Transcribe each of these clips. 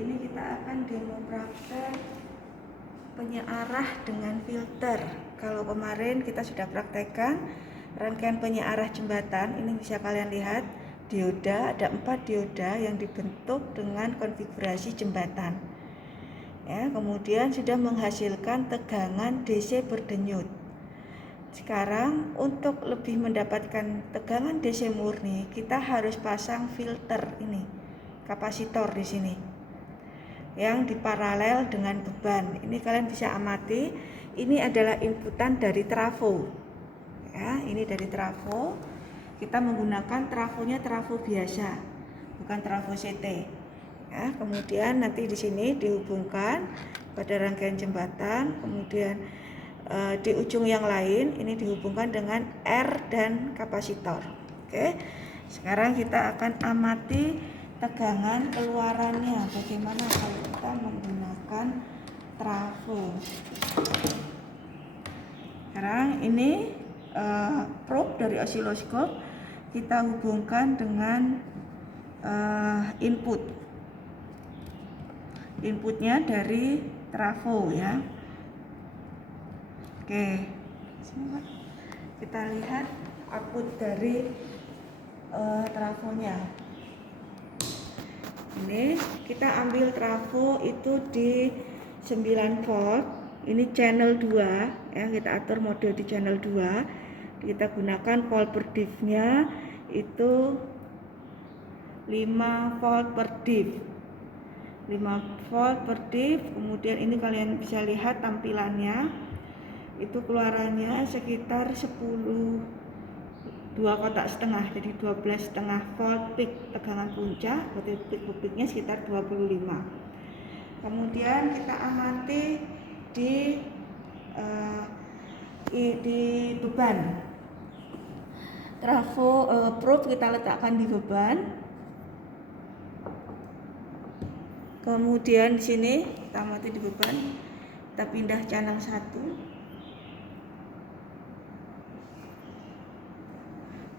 ini kita akan demo praktek penyearah dengan filter. Kalau kemarin kita sudah praktekkan rangkaian penyearah jembatan, ini bisa kalian lihat dioda, ada 4 dioda yang dibentuk dengan konfigurasi jembatan. Ya, kemudian sudah menghasilkan tegangan DC berdenyut. Sekarang untuk lebih mendapatkan tegangan DC murni, kita harus pasang filter ini, kapasitor di sini, yang diparalel dengan beban. Ini kalian bisa amati, ini adalah inputan dari trafo. Ya, ini dari trafo. Kita menggunakan trafonya trafo biasa, bukan trafo CT. Ya, kemudian nanti di sini dihubungkan pada rangkaian jembatan, kemudian di ujung yang lain ini dihubungkan dengan R dan kapasitor. Oke, sekarang kita akan amati tegangan keluarannya, bagaimana kalau kita menggunakan trafo. Sekarang ini probe dari osiloskop kita hubungkan dengan inputnya dari trafo, ya. Oke, kita lihat output dari trafonya. Ini kita ambil trafo itu di 9 volt. Ini channel 2, ya, kita atur mode di channel 2. Kita gunakan volt per diff-nya itu 5 volt per diff. 5 volt per diff. Kemudian ini kalian bisa lihat tampilannya. Itu keluarannya sekitar 2 kotak setengah, jadi 12,5 volt peak tegangan puncak, berarti peak-peaknya sekitar 25. Kemudian kita amati di beban. Trafo probe kita letakkan di beban. Kemudian di sini kita amati di beban, kita pindah channel 1.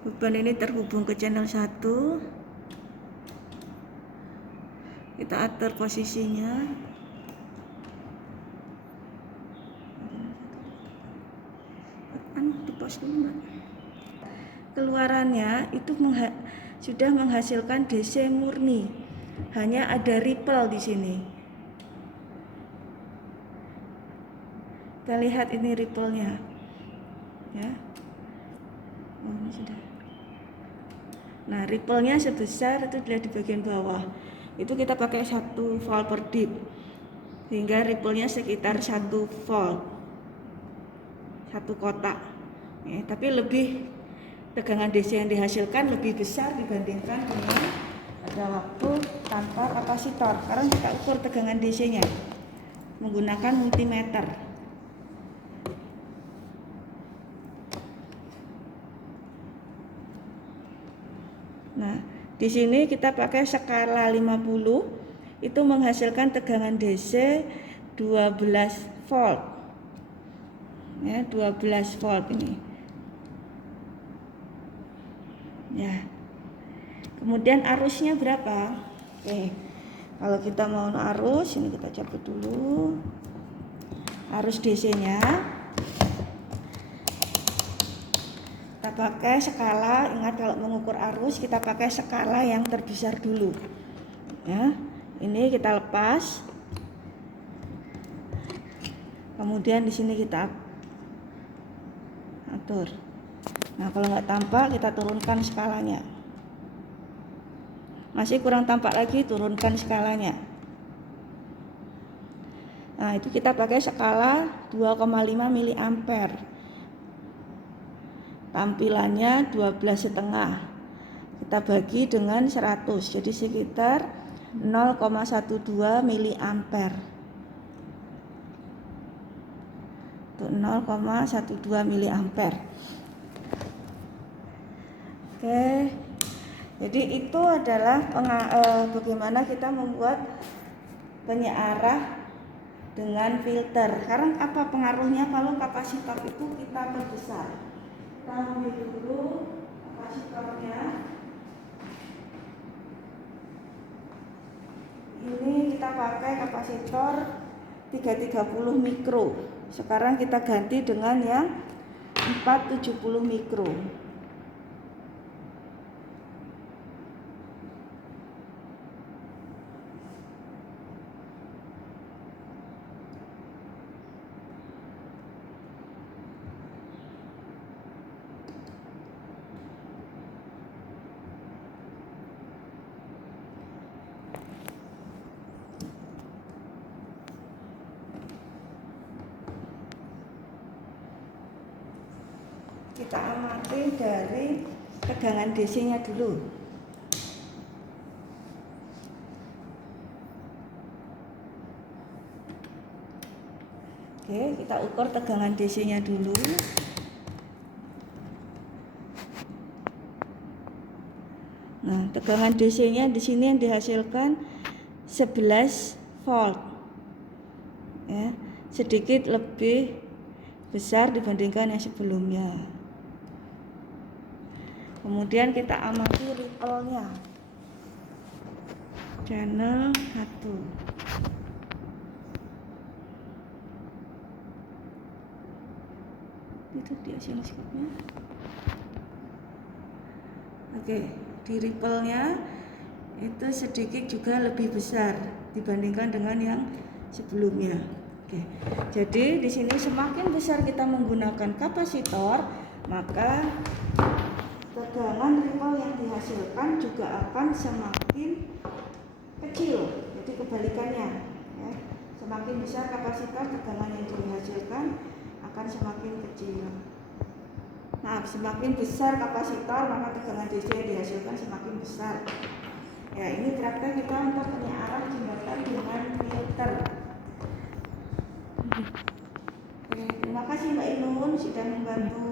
Beban ini terhubung ke channel 1. Kita atur posisinya. Keluarannya itu sudah menghasilkan DC murni. Hanya ada ripple di sini. Kita lihat ini ripple-nya. Ya. Oh, ini sudah. Nah, ripple-nya sebesar itu dilihat di bagian bawah. Itu kita pakai 1 volt per diff. Sehingga ripple-nya sekitar 1 volt. 1 kotak. Ya, tapi lebih tegangan DC yang dihasilkan lebih besar dibandingkan dengan pada waktu tanpa kapasitor. Sekarang kita ukur tegangan DC-nya menggunakan multimeter. Nah, di sini kita pakai skala 50, itu menghasilkan tegangan DC 12 volt. Ya, 12 volt ini. Ya. Kemudian arusnya berapa? Oke. Kalau kita mau arus, ini kita cabut dulu. Arus DC-nya kita pakai skala, ingat kalau mengukur arus kita pakai skala yang terbesar dulu. Ya. Ini kita lepas. Kemudian di sini kita atur. Nah, kalau nggak tampak kita turunkan skalanya. Masih kurang tampak lagi, turunkan skalanya. Nah, itu kita pakai skala 2,5 mA. Tampilannya 12,5. Kita bagi dengan 100, jadi sekitar 0,12 mA. Itu 0,12 mA. Oke. Jadi itu adalah bagaimana kita membuat penyearah dengan filter. Sekarang apa pengaruhnya kalau kapasitor itu kita perbesar? Kita ambil dulu kapasitornya. Ini kita pakai kapasitor 330 mikro. Sekarang kita ganti dengan yang 470 mikro. Kita amati dari tegangan DC-nya dulu. Oke, kita ukur tegangan DC-nya dulu. Nah, tegangan DC-nya di sini yang dihasilkan 11 volt. Ya, sedikit lebih besar dibandingkan yang sebelumnya. Kemudian kita amati ripple-nya. Channel 1. Itu di oscilloscope-nya. Oke, di ripple-nya itu sedikit juga lebih besar dibandingkan dengan yang sebelumnya. Oke. Jadi di sini semakin besar kita menggunakan kapasitor, maka tegangan ripple yang dihasilkan juga akan semakin kecil. Jadi kebalikannya, ya. Semakin besar kapasitor, tegangan yang dihasilkan akan semakin kecil. Nah, semakin besar kapasitor, maka tegangan DC yang dihasilkan semakin besar. Ya, ini praktek kita untuk penyiaran jembatan dengan filter. Oke, terima kasih Mbak Inun sudah membantu.